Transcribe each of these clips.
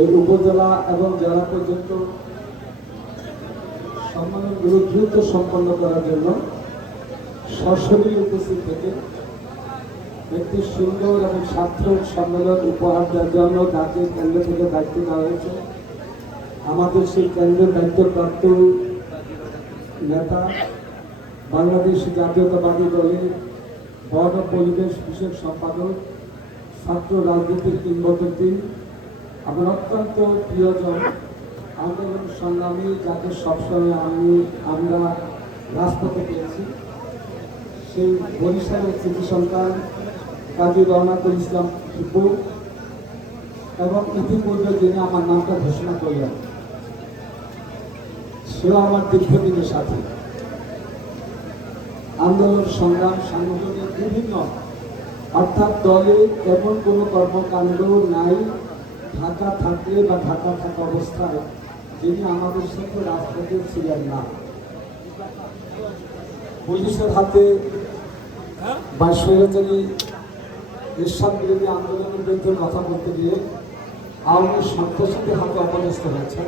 এই উপজেলা এবং জেলা পর্যন্ত সম্মেলনগুলো দ্রুত সম্পন্ন করার জন্য সশরীরে উপস্থিত থেকে একটি সুন্দর এবং সার্থক সম্মেলন উপহার দেওয়ার জন্য তাকে কেন্দ্র থেকে দায়িত্ব দেওয়া হয়েছে। আমাদের সেই কেন্দ্রের দায়িত্বপ্রাপ্ত নেতা, বাংলাদেশ জাতীয়তাবাদী দলের বন ও পরিবেশ বিষয়ক সম্পাদক, ছাত্র রাজনীতির কিংবদন্তি, আমার অত্যন্ত প্রিয়জন, আন্দোলন সংগ্রামী, যাকে সবসময় আমরা রাজপথে পেয়েছি, সেই বরিশালের কৃতি সন্তান কাজী রওনাতুল ইসলাম টিপু, এবং ইতিপূর্বে যিনি আমার নামটা ঘোষণা করলেন, সেও আমার দীর্ঘদিনের সাথী। আন্দোলন সংগ্রাম সাংগঠনিক বিভিন্ন অর্থাৎ দলে এমন কোনো কর্মকাণ্ড নাই ঢাকা থাকলে বা ঢাকা থাকা অবস্থায় যিনি আমাদের সাথে রাজপথে ছিলেন না। পুলিশের হাতে বা স্বৈরাচারী এরশাদ বিরোধী আন্দোলনের বিরুদ্ধে কথা বলতে গিয়ে আওয়ামী সন্ত্রাসীদের হাতে অপদস্থ হয়েছে।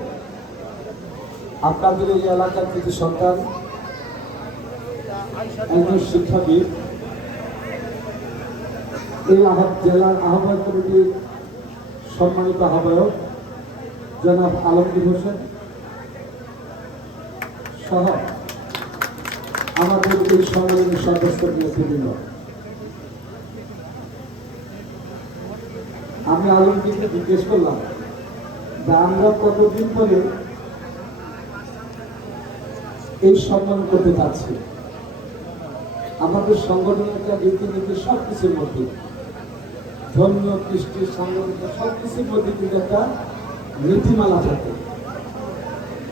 আপনাদের এই এলাকার কৃতি সন্তান, একজন শিক্ষাবিদ, এই জেলার আহ্বায়ক কমিটির সম্মানিত আহ্বায়ক জনাব আলমগীর হোসেন সহ আমাদের এই সম্মেলনের সদস্য নেতৃবৃন্দ, আমি আলমগীরকে জিজ্ঞেস করলাম যে আমরা কতদিন পরে এই সম্মান করতে যাচ্ছি। আমাদের সংগঠনের রীতিনীতি সবকিছুর মধ্যে, ধর্মীয়, কৃষ্টি, সাংগঠনিক সবকিছুর মধ্যে কিন্তু একটা নীতিমালা থাকে।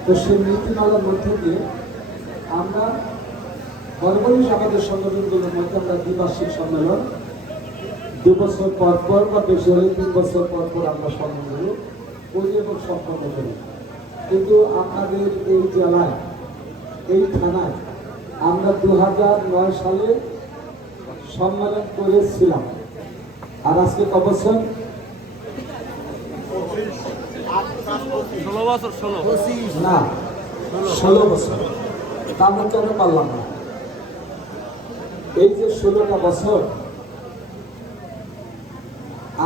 তো সেই নীতিমালার মধ্যে দিয়ে আমরা সর্বনিশ আমাদের সংগঠনগুলোর মধ্যে আমরা দ্বিবার্ষিক সম্মেলন 2 বছর পর পর বা বেশি হলে 3 বছর পর পর আমরা সম্মেলনগুলো করি এবং সম্পন্ন করি। কিন্তু আমাদের এই জেলায়, এই থানায় আমরা 2009 সালে সম্মেলন করেছিলাম। আর আজকে ক বছর? 16 বছর। তা আমরা কেন পারলাম না? এই যে 16টা বছর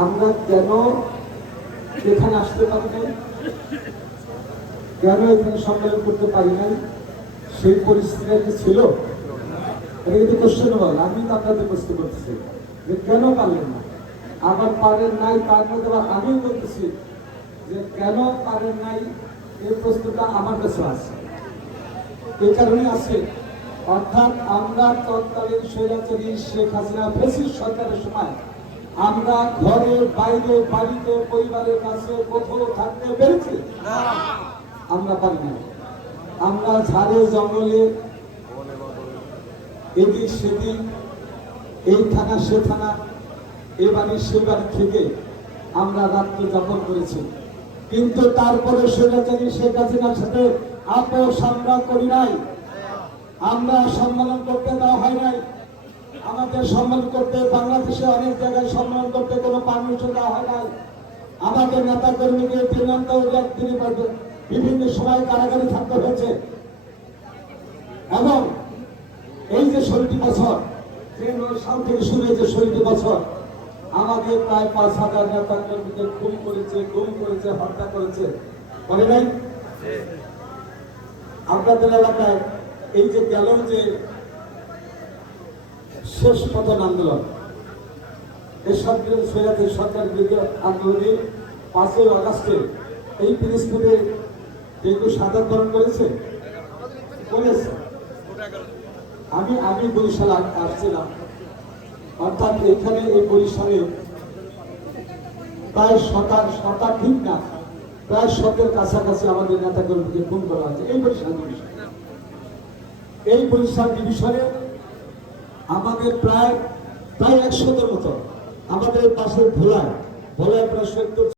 আমরা কেন এখানে আসতে পারি নাই, কেন এখানে সম্মেলন করতে পারি নাই, সেই পরিস্থিতিটা কি ছিল? এটা কিন্তু কোশ্চেন বল, আমি তো আপনাদের প্রশ্ন করতেছি যে কেন পারলেন না। আবার পারেন নাই, তার মধ্যে আমি বলতেছি যে কেন পারেন নাই, এই প্রশ্নটা আমার কাছে আছে। এই কারণে আছে, অর্থাৎ আমরা তৎকালীন স্বৈরাচারী শেখ হাসিনা ফ্যাসিস্ট সরকারের সময় আমরা ঘরে, বাইরে, বাড়িতে, পরিবারের কাছে কোথাও থাকতে পেরেছি? আমরা পারি না। আমরা ঝাড়ে জঙ্গলে, এদিক সেদিক, এই থানা সে থানা, এ বাড়ি সে বাড়ি থেকে আমরা রাত্রি যাপন করেছি। কিন্তু তারপরে স্বৈরাচারী শেখ হাসিনার সাথে আপোষ আমরা করি নাই। আমরা সম্মেলন করতে দেওয়া হয় নাই। আমাদের সম্মেলন করতে, বাংলাদেশে অনেক জায়গায় সম্মেলন করতে কোনো পারমিশন দেওয়া হয় নাই। আমাদের নেতা কর্মীকে বিভিন্ন সময় কারাগারে থাকতে হয়েছে। এবং এই যে 16টি বছর, যে সাল থেকে শুরু হয়েছে 16টি বছর, আমাদের প্রায় 5,000 নেতা কর্মীকে খুন করেছে, গুম করেছে, হত্যা করেছে, করে নাই? আপনাদের এলাকায় এই যে গেল যে শেষ পতন আন্দোলন, এরশাদ স্বৈরাচারী সরকার বিরোধী আন্দোলনে 5ই আগস্টে এই পরিস্থিতিতে কেউ শাহাদাত বরণ করেছে? আমি বরিশাল আসছিলাম, অর্থাৎ এখানে এই বরিশালে প্রায় শতা ঠিক না, প্রায় 100-এর কাছাকাছি আমাদের নেতা কর্মীকে খুন করা হয়েছে এই বরিশাল ডিভিশনে। এই বরিশাল ডিভিশনে আমাদের প্রায় 100-এর মতো, আমাদের পাশের ভোলায় প্রায় 70